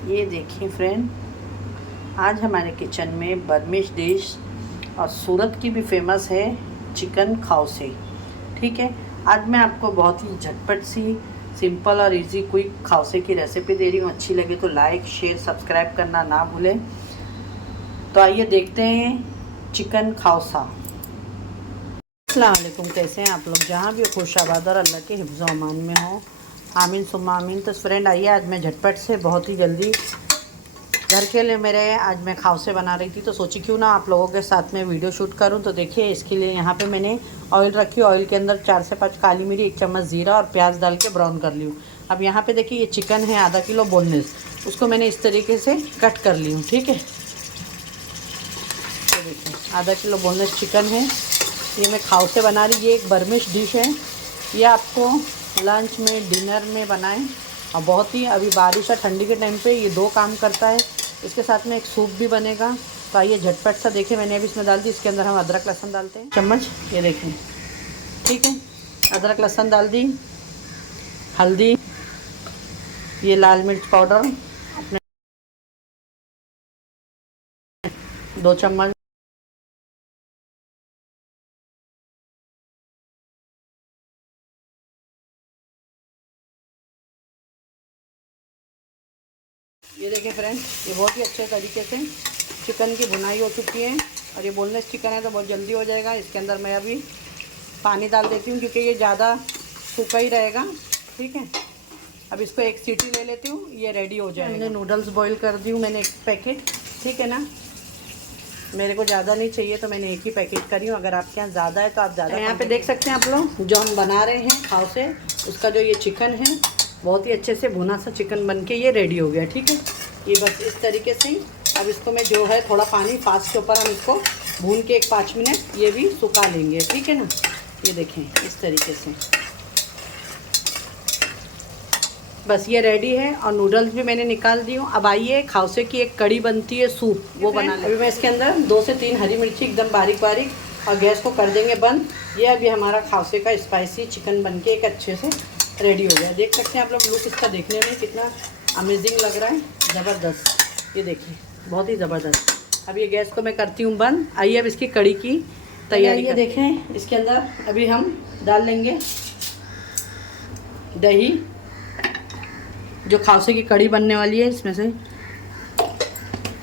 ये देखिए फ्रेंड, आज हमारे किचन में बर्मिश डिश और सूरत की भी फेमस है चिकन खाउसे। ठीक है, आज मैं आपको बहुत ही झटपट सी सिंपल और इजी क्विक खाउसे की रेसिपी दे रही हूँ। अच्छी लगे तो लाइक शेयर सब्सक्राइब करना ना भूलें। तो आइए देखते हैं चिकन खाउसा। अस्सलाम वालेकुम, कैसे हैं आप लोग? जहाँ भी खुशाबाद और अल्लाह के हिफ्ज़ व अमान में हो, आमीन सुम्मा आमीन। तो फ्रेंड आइए, आज मैं झटपट से बहुत ही जल्दी घर के लिए आज मैं खाउसे बना रही थी, तो सोची क्यों ना आप लोगों के साथ में वीडियो शूट करूं। तो देखिए, इसके लिए यहाँ पे मैंने ऑयल रखी। ऑयल के अंदर 4 से 5 काली मिर्च, 1 चम्मच ज़ीरा और प्याज डाल के ब्राउन कर ली हूँ। अब यहाँ पे देखिए, ये चिकन है आधा किलो बोनलेस, उसको मैंने इस तरीके से कट कर ली हूँ। ठीक है, तो देखिए आधा किलो बोनलेस चिकन है, ये मैं खाउसे बना रही। ये एक बर्मिश डिश है, ये आपको लंच में डिनर में बनाएं और बहुत ही, अभी बारिश और ठंडी के टाइम पे ये 2 काम करता है। इसके साथ में एक सूप भी बनेगा। तो आइए झटपट सा देखें, मैंने अभी इसमें डाल दी। इसके अंदर हम अदरक लहसुन डालते हैं चम्मच, ये देखें। ठीक है, अदरक लहसुन डाल दी। हल्दी, ये लाल मिर्च पाउडर अपने 2 चम्मच। ये देखें फ्रेंड, ये बहुत ही अच्छे तरीके से चिकन की भुनाई हो चुकी है और ये बोनलेस चिकन है तो बहुत जल्दी हो जाएगा। इसके अंदर मैं अभी पानी डाल देती हूँ क्योंकि ये ज़्यादा सूखा ही रहेगा। ठीक है, अब इसको एक सीटी ले लेती हूँ, ये रेडी हो जाएगा। मैंने नूडल्स बॉईल कर दी हूँ, मैंने 1 पैकेट। ठीक है ना, मेरे को ज़्यादा नहीं चाहिए तो मैंने 1 ही पैकेट करी हूँ। अगर आपके यहाँ ज़्यादा है तो आप ज़्यादा। यहाँ पे देख सकते हैं आप लोग, जो हम बना रहे हैं खाउसे, उसका जो ये चिकन है बहुत ही अच्छे से भुना सा चिकन बन के ये रेडी हो गया। ठीक है, ये बस इस तरीके से ही। अब इसको मैं जो है थोड़ा पानी फास्ट के ऊपर हम इसको भून के 5 मिनट ये भी सुखा लेंगे। ठीक है ना, ये देखें इस तरीके से बस ये रेडी है और नूडल्स भी मैंने निकाल दी हूँ। अब आइए, खाउसे की एक कड़ी बनती है सूप, वो बना लें। अभी मैं इसके अंदर 2 से 3 हरी मिर्ची एकदम बारीक बारीक और गैस को कर देंगे बंद। ये अभी हमारा खाउसे का स्पाइसी चिकन बन के एक अच्छे से रेडी हो गया। देख सकते हैं आप लोग, लुक इसका देखने में कितना अमेजिंग लग रहा है, ज़बरदस्त। ये देखिए बहुत ही ज़बरदस्त। अब ये गैस को मैं करती हूँ बंद। आइए अब इसकी कड़ी की तैयारी। ये देखें, इसके अंदर अभी हम डाल लेंगे दही, जो खाउसे की कड़ी बनने वाली है इसमें से।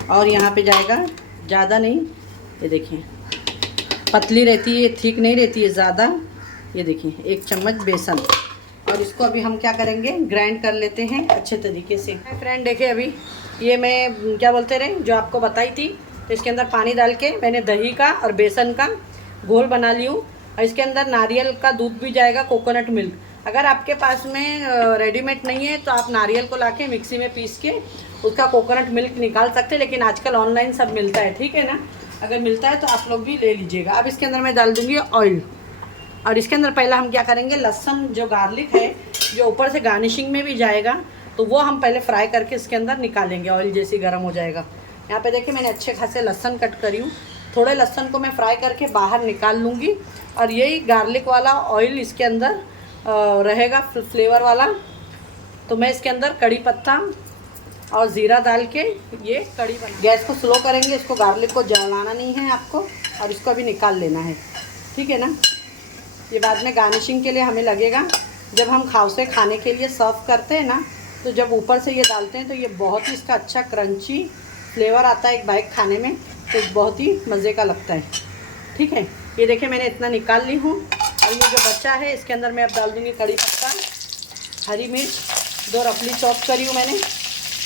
और यहाँ पे जाएगा, ज़्यादा नहीं, ये देखिए पतली रहती है, ठीक नहीं रहती है ज़्यादा। ये देखिए 1 चम्मच बेसन, और इसको अभी हम क्या करेंगे, ग्राइंड कर लेते हैं अच्छे तरीके से। फ्रेंड देखिए, अभी ये मैं क्या बोलते रहे जो आपको बताई थी, तो इसके अंदर पानी डाल के मैंने दही का और बेसन का घोल बना ली हूँ। और इसके अंदर नारियल का दूध भी जाएगा, कोकोनट मिल्क। अगर आपके पास में रेडीमेड नहीं है तो आप नारियल को लाके मिक्सी में पीस के उसका कोकोनट मिल्क निकाल सकते हैं, लेकिन आजकल ऑनलाइन सब मिलता है। ठीक है ना, अगर मिलता है तो आप लोग भी ले लीजिएगा। अब इसके अंदर मैं डाल दूँगी ऑयल, और इसके अंदर पहला हम क्या करेंगे, लहसुन जो गार्लिक है जो ऊपर से गार्निशिंग में भी जाएगा, तो वो हम पहले फ्राई करके इसके अंदर निकालेंगे। ऑयल जैसे गर्म हो जाएगा, यहाँ पे देखिए मैंने अच्छे खासे लहसुन कट करी हूँ। थोड़े लहसुन को मैं फ्राई करके बाहर निकाल लूँगी, और यही गार्लिक वाला ऑयल इसके अंदर रहेगा फ्लेवर वाला। तो मैं इसके अंदर कड़ी पत्ता और ज़ीरा डाल के ये कड़ी बना। गैस को स्लो करेंगे, इसको गार्लिक को जलाना नहीं है आपको, और इसको अभी निकाल लेना है। ठीक है ना, ये बाद में गार्निशिंग के लिए हमें लगेगा। जब हम खाउसे खाने के लिए सर्व करते हैं ना, तो जब ऊपर से ये डालते हैं तो ये बहुत ही इसका अच्छा क्रंची फ्लेवर आता है एक बाइट खाने में, तो बहुत ही मज़े का लगता है। ठीक है, ये देखिए मैंने इतना निकाल ली हूँ, और ये जो बचा है इसके अंदर मैं अब डाल दूँगी कड़ी पत्ता, हरी मिर्च 2 रफली चॉप करी हूँ मैंने,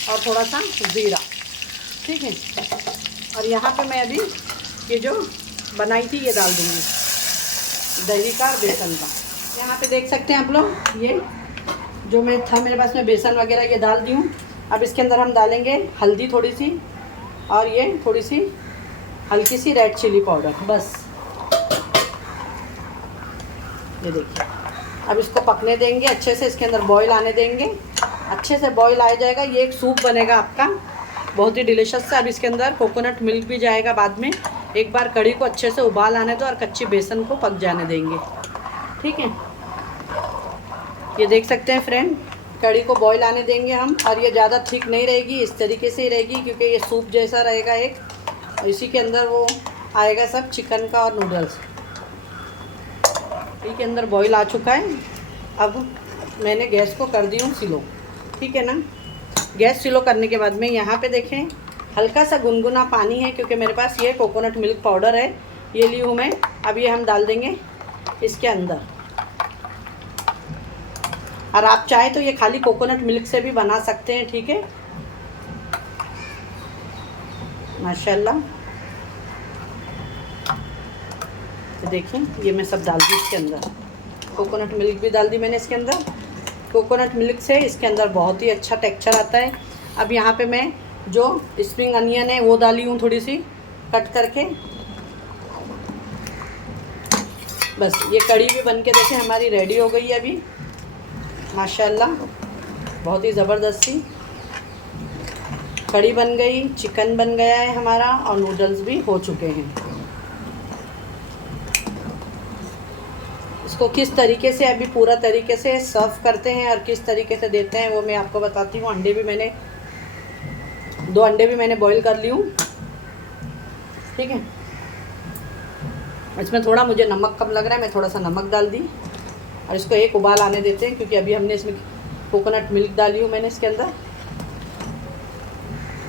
और थोड़ा सा ज़ीरा। ठीक है, और यहाँ पे मैं अभी ये जो बनाई थी ये डाल दूँगी, दही का और बेसन का। यहाँ पे देख सकते हैं आप लोग, ये जो मैं था मेरे पास में बेसन वगैरह ये डाल दी हूँ। अब इसके अंदर हम डालेंगे हल्दी थोड़ी सी, और ये थोड़ी सी हल्की सी रेड चिली पाउडर, बस। ये देखिए, अब इसको पकने देंगे अच्छे से, इसके अंदर बॉईल आने देंगे। अच्छे से बॉईल आ जाएगा, ये एक सूप बनेगा आपका बहुत ही डिलीशियस सा। अब इसके अंदर कोकोनट मिल्क भी जाएगा बाद में। एक बार कड़ी को अच्छे से उबाल आने दो और कच्ची बेसन को पक जाने देंगे। ठीक है, ये देख सकते हैं फ्रेंड, कड़ी को बॉईल आने देंगे हम। और ये ज़्यादा थिक नहीं रहेगी, इस तरीके से ही रहेगी, क्योंकि ये सूप जैसा रहेगा एक, और इसी के अंदर वो आएगा सब चिकन का और नूडल्स। इसके अंदर बॉईल आ चुका है। अब मैंने गैस को कर दी हूँ स्लो, ठीक है ना। गैस स्लो करने के बाद में यहाँ पे देखें हल्का सा गुनगुना पानी है, क्योंकि मेरे पास ये कोकोनट मिल्क पाउडर है, ये ली हूँ मैं। अब ये हम डाल देंगे इसके अंदर। और आप चाहे तो ये खाली कोकोनट मिल्क से भी बना सकते हैं, ठीक है। माशाल्लाह, देखें ये मैं सब डाल दी इसके अंदर। कोकोनट मिल्क भी डाल दी मैंने इसके अंदर। कोकोनट मिल्क से इसके अंदर बहुत ही अच्छा टेक्सचर आता है। अब यहाँ पे मैं जो स्प्रिंग अनियन है वो डाली हूँ थोड़ी सी कट करके। बस ये कड़ी भी बन के देखें हमारी रेडी हो गई है अभी, माशाल्लाह बहुत ही ज़बरदस्त सी कड़ी बन गई, चिकन बन गया है हमारा और नूडल्स भी हो चुके हैं। इसको किस तरीके से अभी पूरा तरीके से सर्व करते हैं और किस तरीके से देते हैं वो मैं आपको बताती हूँ। अंडे भी मैंने 2 अंडे भी मैंने बॉईल कर ली हूँ, ठीक है। इसमें थोड़ा मुझे नमक कम लग रहा है, मैं थोड़ा सा नमक डाल दी और इसको एक उबाल आने देते हैं, क्योंकि अभी हमने इसमें कोकोनट मिल्क डाली हूँ मैंने इसके अंदर।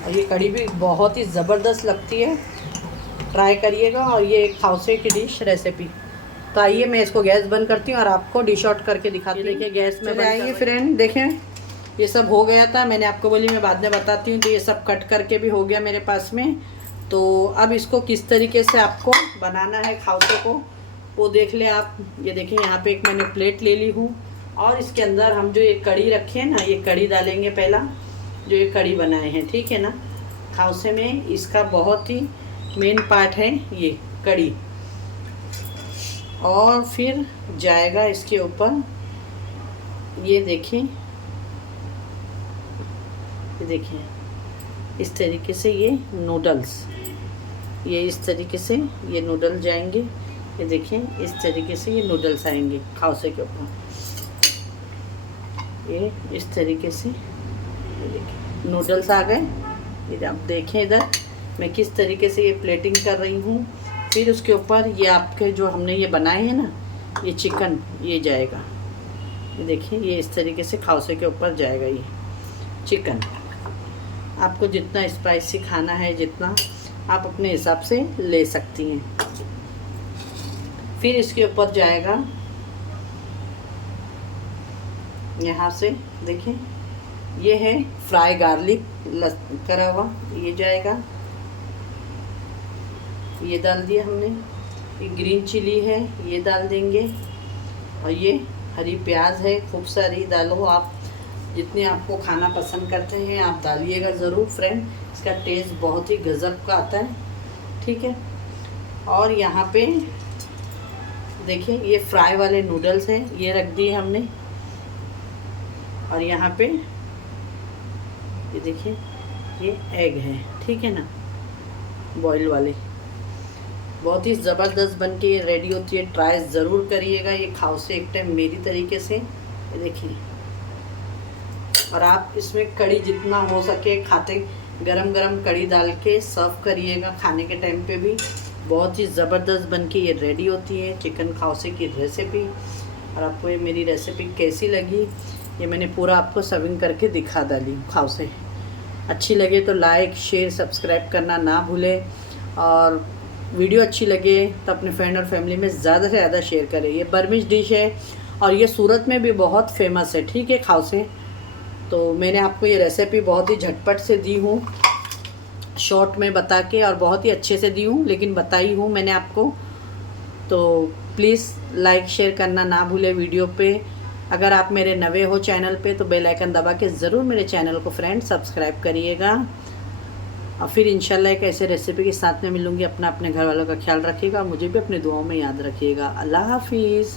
और ये कड़ी भी बहुत ही ज़बरदस्त लगती है, ट्राई करिएगा। और ये एक खाउसे की डिश रेसिपी। तो आइए मैं इसको गैस बंद करती हूँ और आपको डिश आउट करके दिखाती हूँ। देखिए गैस में आइए फ्रेंड, देखें ये सब हो गया था, मैंने आपको बोली मैं बाद में बताती हूँ। तो ये सब कट करके भी हो गया मेरे पास में। तो अब इसको किस तरीके से आपको बनाना है खाउसे को वो देख लें आप। ये देखें यहाँ पे एक मैंने प्लेट ले ली हूँ और इसके अंदर हम जो ये कड़ी रखे हैं ना, ये कड़ी डालेंगे पहला, जो ये कड़ी बनाए हैं, ठीक है ना। खाउसे में इसका बहुत ही मेन पार्ट है ये कड़ी। और फिर जाएगा इसके ऊपर, ये देखिए, ये देखिए इस तरीके से ये नूडल्स, ये इस तरीके से ये नूडल जाएंगे। ये देखिए इस तरीके से ये नूडल्स आएंगे खाउसे के ऊपर, ये इस तरीके से। ये देखिए नूडल्स आ गए। ये आप देखें इधर मैं किस तरीके से ये प्लेटिंग कर रही हूँ। फिर उसके ऊपर ये आपके जो हमने ये बनाए हैं ना, ये चिकन ये जाएगा। ये देखिए ये इस तरीके से खाउसे के ऊपर जाएगा ये चिकन। आपको जितना स्पाइसी खाना है, जितना आप अपने हिसाब से ले सकती हैं। फिर इसके ऊपर जाएगा यहाँ से, देखें ये है फ्राई गार्लिक करा हुआ, ये जाएगा, ये डाल दिया हमने। ये ग्रीन चिली है, ये डाल देंगे। और ये हरी प्याज है, खूब सारी डालो आप, जितने आपको खाना पसंद करते हैं आप डालिएगा ज़रूर फ्रेंड। इसका टेस्ट बहुत ही गज़ब का आता है, ठीक है। और यहाँ पे देखिए ये फ्राई वाले नूडल्स हैं, ये रख दिए हमने। और यहाँ पे ये देखिए ये एग है, ठीक है ना, बॉईल वाले। बहुत ही ज़बरदस्त बन के ये रेडी होती है, ट्राई ज़रूर करिएगा ये खाउसे एक टाइम मेरी तरीके से। ये देखिए, और आप इसमें कड़ी जितना हो सके खाते गरम गरम कड़ी डाल के सर्व करिएगा खाने के टाइम पे भी। बहुत ही ज़बरदस्त बन के ये रेडी होती है चिकन खाउसे की रेसिपी। और आपको ये मेरी रेसिपी कैसी लगी, ये मैंने पूरा आपको सर्विंग करके दिखा डाली खाउसे। अच्छी लगे तो लाइक शेयर सब्सक्राइब करना ना भूलें, और वीडियो अच्छी लगे तो अपने फ्रेंड और फैमिली में ज़्यादा से ज़्यादा शेयर करें। ये बर्मिश डिश है और ये सूरत में भी बहुत फेमस है, ठीक है, खाउसे। तो मैंने आपको ये रेसिपी बहुत ही झटपट से दी हूँ, शॉर्ट में बता के, और बहुत ही अच्छे से दी हूँ, लेकिन बताई हूँ मैंने आपको। तो प्लीज़ लाइक शेयर करना ना भूले वीडियो पे। अगर आप मेरे नए हो चैनल पे तो बेल आइकन दबा के ज़रूर मेरे चैनल को फ्रेंड सब्सक्राइब करिएगा। और फिर इंशाल्लाह एक ऐसे रेसिपी के साथ में मिलूँगी। अपने घर वालों का ख्याल रखिएगा, मुझे भी अपनी दुआओं में याद रखिएगा। अल्लाह हाफिज़।